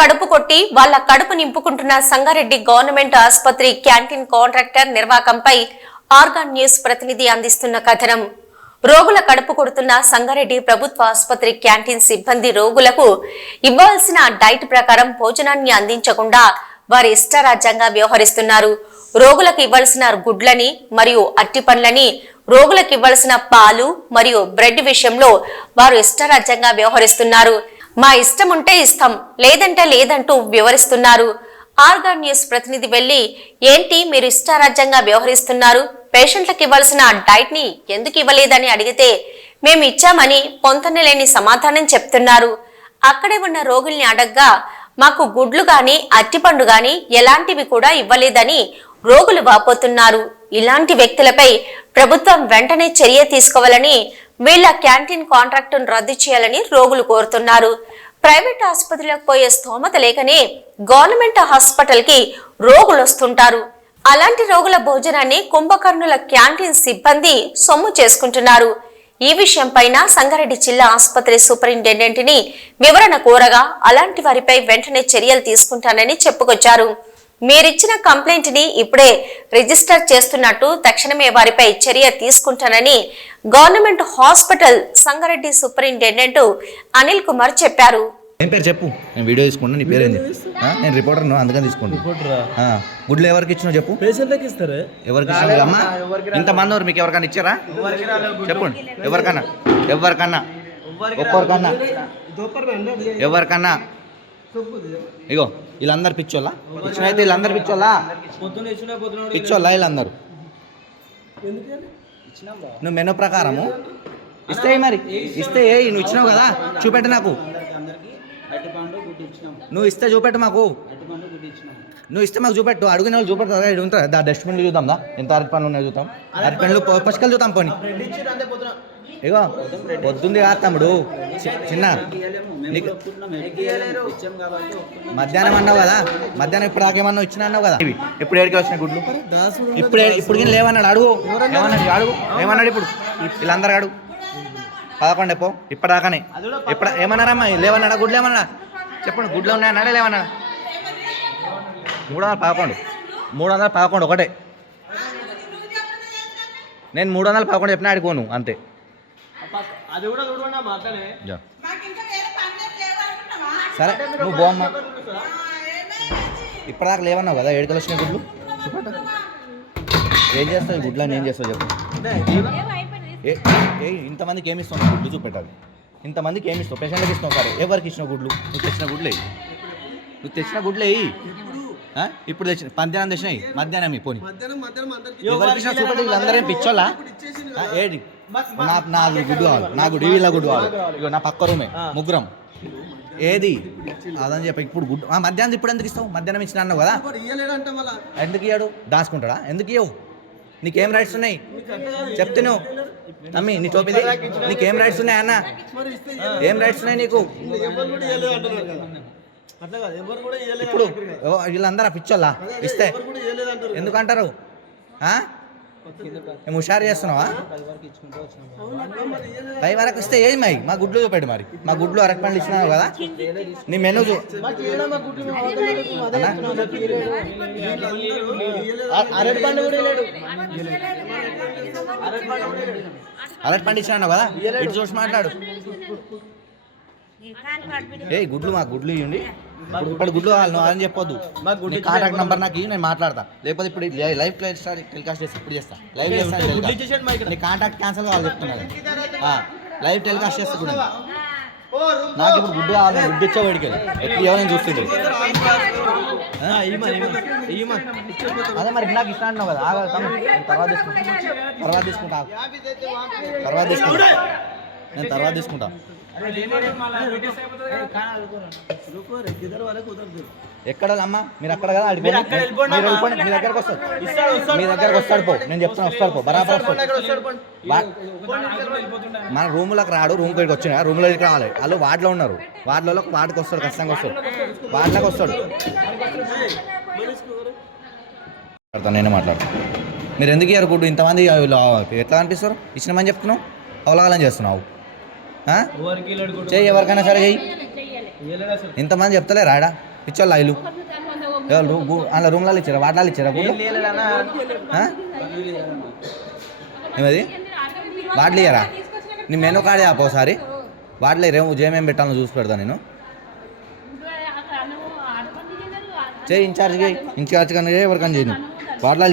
కడుపు కొట్టి వాళ్ల కడుపు నింపుకుంటున్న సంగారెడ్డి గవర్నమెంట్ ఆసుపత్రి క్యాంటీన్ కాంట్రాక్టర్ నిర్వాకంపై ఆర్గాన్ న్యూస్ ప్రతినిధి అందిస్తున్న కథనం. రోగుల కడుపు కొడుతున్న సంగారెడ్డి ప్రభుత్వ ఆసుపత్రి క్యాంటీన్ సిబ్బంది రోగులకు ఇవ్వాల్సిన డైట్ ప్రకారం భోజనాన్ని అందించకుండా వారి ఇష్టరాజ్యంగా వ్యవహరిస్తున్నారు. రోగులకు ఇవ్వాల్సిన గుడ్లని మరియు అట్టి పండ్లని, రోగులకు ఇవ్వాల్సిన పాలు మరియు బ్రెడ్ విషయంలో వారు ఇష్టరాజ్యంగా వ్యవహరిస్తున్నారు. మా ఇష్టం ఉంటే ఇస్తాం, లేదంటే లేదంటూ వివరిస్తున్నారు. ఆర్గాన్ న్యూస్ ప్రతినిధి వెళ్లి, ఏంటి మీరు ఇష్టారాజ్యంగా వ్యవహరిస్తున్నారు, పేషెంట్లకు ఇవ్వాల్సిన డైట్ ని ఎందుకు ఇవ్వలేదని అడిగితే మేము ఇచ్చామని పొంతనలేని సమాధానం చెప్తున్నారు. అక్కడే ఉన్న రోగుల్ని అడగ్గా మాకు గుడ్లు గాని అట్టిపండు గాని ఎలాంటివి కూడా ఇవ్వలేదని రోగులు వాపోతున్నారు. ఇలాంటి వ్యక్తులపై ప్రభుత్వం వెంటనే చర్య తీసుకోవాలని, వీళ్ల క్యాంటీన్ కాంట్రాక్టును రద్దు చేయాలని రోగులు కోరుతున్నారు. ప్రైవేట్ ఆసుపత్రులకు పోయే స్తోమత లేకనే గవర్నమెంట్ హాస్పిటల్ కి రోగులు వస్తుంటారు. అలాంటి రోగుల భోజనాన్ని కుంభకర్ణుల క్యాంటీన్ సిబ్బంది సొమ్ము చేసుకుంటున్నారు. ఈ విషయంపైన సంగారెడ్డి జిల్లా ఆసుపత్రి సూపరింటెండెంట్ ని వివరణ కోరగా అలాంటి వారిపై వెంటనే చర్యలు తీసుకుంటానని చెప్పుకొచ్చారు. మీరిచ్చిన కంప్లైంట్ ని ఇప్పుడే రిజిస్టర్ చేస్తున్నట్టు, తక్షణమే వారిపై చర్య తీసుకుంటానని government hospital Sangareddy superintendent Anil Kumar చెప్పారు. ఏం పేరు చెప్పు, నేను వీడియో తీసుకుంటా. నీ పేరు ఏంది? నేను రిపోర్టర్, అందుకని తీసుకుంటా. గుడ్లు ఎవరికి ఇచ్చినావు చెప్పు. పేషెంట్లకి ఇస్తారా? ఎవరికి ఇచ్చినావు అమ్మా? ఇంతమంది ఎవరు మీకు ఎవరికైనా ఇచ్చారా చెప్పండి. ఎవరికన్నా ఒక్కరికన్నా ఎవరికన్నా ఇగో వీళ్ళందరు పిచ్చోళ్ళ ఇచ్చినైతే వీళ్ళందరు పిచ్చోళ్ళ వీళ్ళందరూ నువ్వు మెనూ ప్రకారము ఇస్తే మరి ఇస్తే నువ్వు ఇచ్చినావు కదా, చూపెట్టు నాకు. నువ్వు ఇస్తే చూపెట్టు మాకు. నువ్వు ఇస్తే మాకు చూపెట్టు. అడుగునే వాళ్ళు చూపెడతారా? ఇది ఉంటారా? డస్ట్బిన్లు చూద్దాం దా, ఎంత అరటి పండ్లు ఉన్నాయి చూద్దాం. అరటి పండ్లు పచ్చికలు చూద్దాం. పోనీ ఇగో పొద్దుంది కాదు తమ్ముడు, చిన్న మధ్యాహ్నం అన్నావు కదా, మధ్యాహ్నం ఇప్పుడు దాకేమన్నా ఇచ్చిన అన్నావు కదా. ఇప్పుడు ఏడికి వచ్చిన గుడ్లు ఇప్పుడు లేవన్నాడు. అడుగు ఏమన్నాడు ఇప్పుడు వీళ్ళందరూ అడుగు. 11 ఎప్పో ఇప్పటిదాకానే ఏమన్నారమ్మా? లేవన్నాడా? గుడ్లు ఏమన్నా చెప్పండి. గుడ్లు ఉన్నాయన్నాడా లేవన్నాడా? 311 ఒకటే. నేను 311 చెప్పినా ఆడిపోను అంతే. సరే నువ్వు బామ్మ ఇప్పటిదాకా లేవన్నావు కదా, ఏడుకలు వచ్చినాయి గుడ్లు. ఏం చేస్తావు గుడ్లని? ఏం చేస్తావు చెప్పు. ఇంతమందికి ఏమి ఇస్తావు గుడ్లు చూపెట్టాలి. ఇంతమందికి ఏమి ఇస్తావు? పేషెంట్కి ఇస్తావు. సరే ఎవరికి ఇచ్చినావు గుడ్లు? నువ్వు తెచ్చిన గుడ్లే ఇప్పుడు తెచ్చిన మధ్యాహ్నం తెచ్చినాయి. మధ్యాహ్నం పోనీ ఎవరికి ఇచ్చిన చూపెట్టి. వీళ్ళందరూ పిచ్చోళ్ళా? ఏడి నా గుడ్డు కావాలి, నా గుడ్డు వీళ్ళ గుడ్డు కావాలి. ఇగో నా పక్క రూమే ముగ్గురం. ఏది అదని చెప్పి ఇప్పుడు గుడ్డు మధ్యాహ్నం ఇప్పుడు ఎందుకు ఇస్తావు? మధ్యాహ్నం ఇచ్చిన అన్నావు కదా, ఎందుకు ఇయ్యాడు? దాచుకుంటాడా? ఎందుకు ఇవ్వవు? నీకేం రైట్స్ ఉన్నాయి చెప్తే నువ్వు అమ్మి నీ టోపీది. నీకేం రైట్స్ ఉన్నాయి అన్న? ఏం రైట్స్ ఉన్నాయి నీకు? ఇప్పుడు వీళ్ళందరూ పిచ్చోళ్ళా? ఇస్తే ఎందుకంటారు? హుషారు చేస్తున్నావా? 10 వరకు ఇస్తే ఏది మరి మా గుడ్లు చూపెట్టు. మరి మా గుడ్లు అరటి పండ్లు ఇచ్చినావు కదా, నీ మెనూ అరటి పండు ఇచ్చినావు కదా, ఇటు చూసి మాట్లాడు. గుడ్లు మా గుడ్లు ఇవ్వండి. ఇప్పుడు గుడ్లు అని చెప్పొద్దు. నీ కాంటాక్ట్ నెంబర్ నాకు నేను మాట్లాడతా. లేకపోతే ఇప్పుడు లైవ్ టెలికాస్ట్ చేసి ఇప్పుడు చేస్తా. లైవ్ చేస్తాను. నీ కాంటాక్ట్ క్యాన్సిల్ కావాలి చెప్తున్నారు. లైవ్ టెలికాస్ట్ చేస్తా కూడా. నాకు ఇప్పుడు గుడ్డు కావాలి. గుడ్డు ఇచ్చా వాడికి ఎప్పుడు ఎవరైనా చూస్తుంది. అదే మరి నాకు ఇష్టం అంటున్నావు కదా. తర్వాత తీసుకుంటా నేను తర్వాత తీసుకుంటా. ఎక్కడ అమ్మా? మీరు అక్కడ కదా, మీ దగ్గరకు వస్తాడు. మీ దగ్గరకు వస్తాడు పో. నేను చెప్తాను వస్తాడు పో, బరాబర్ వస్తాడు. మన రూమ్లోకి రాడు. రూమ్ దగ్గరికి వచ్చినా రూమ్లోకి రావాలి. వాళ్ళు వార్డులో ఉన్నారు. వార్డుకి వస్తాడు, ఖచ్చితంగా వస్తాడు. వార్డులోకి వస్తాడు. నేనే మాట్లాడతాను. మీరు ఎందుకు ఇయ్యారు గుడ్డు? ఇంతమంది ఎట్లా అనిపిస్తారు? ఇచ్చినామని చెప్తున్నావు, అవలాగాలని చేస్తున్నావు. చెయ్యి ఎవరికైనా సరే చెయ్యి. ఇంతమంది చెప్తలే రాడా పిచ్చోళ్ళు ఇల్లు అలా రూమ్లలో ఇచ్చారా వాటిలో ఇచ్చారా ఏమది వాటిలో ఇయ్యరా నీ మెనూ కార్డే ఆపోసారి వాటిలో రేపు జేమేం పెట్టాలో చూసి పెడతా నేను చేయి ఇన్ఛార్జ్ కన్నా ఎవరికన్నా చేయను వాటిలో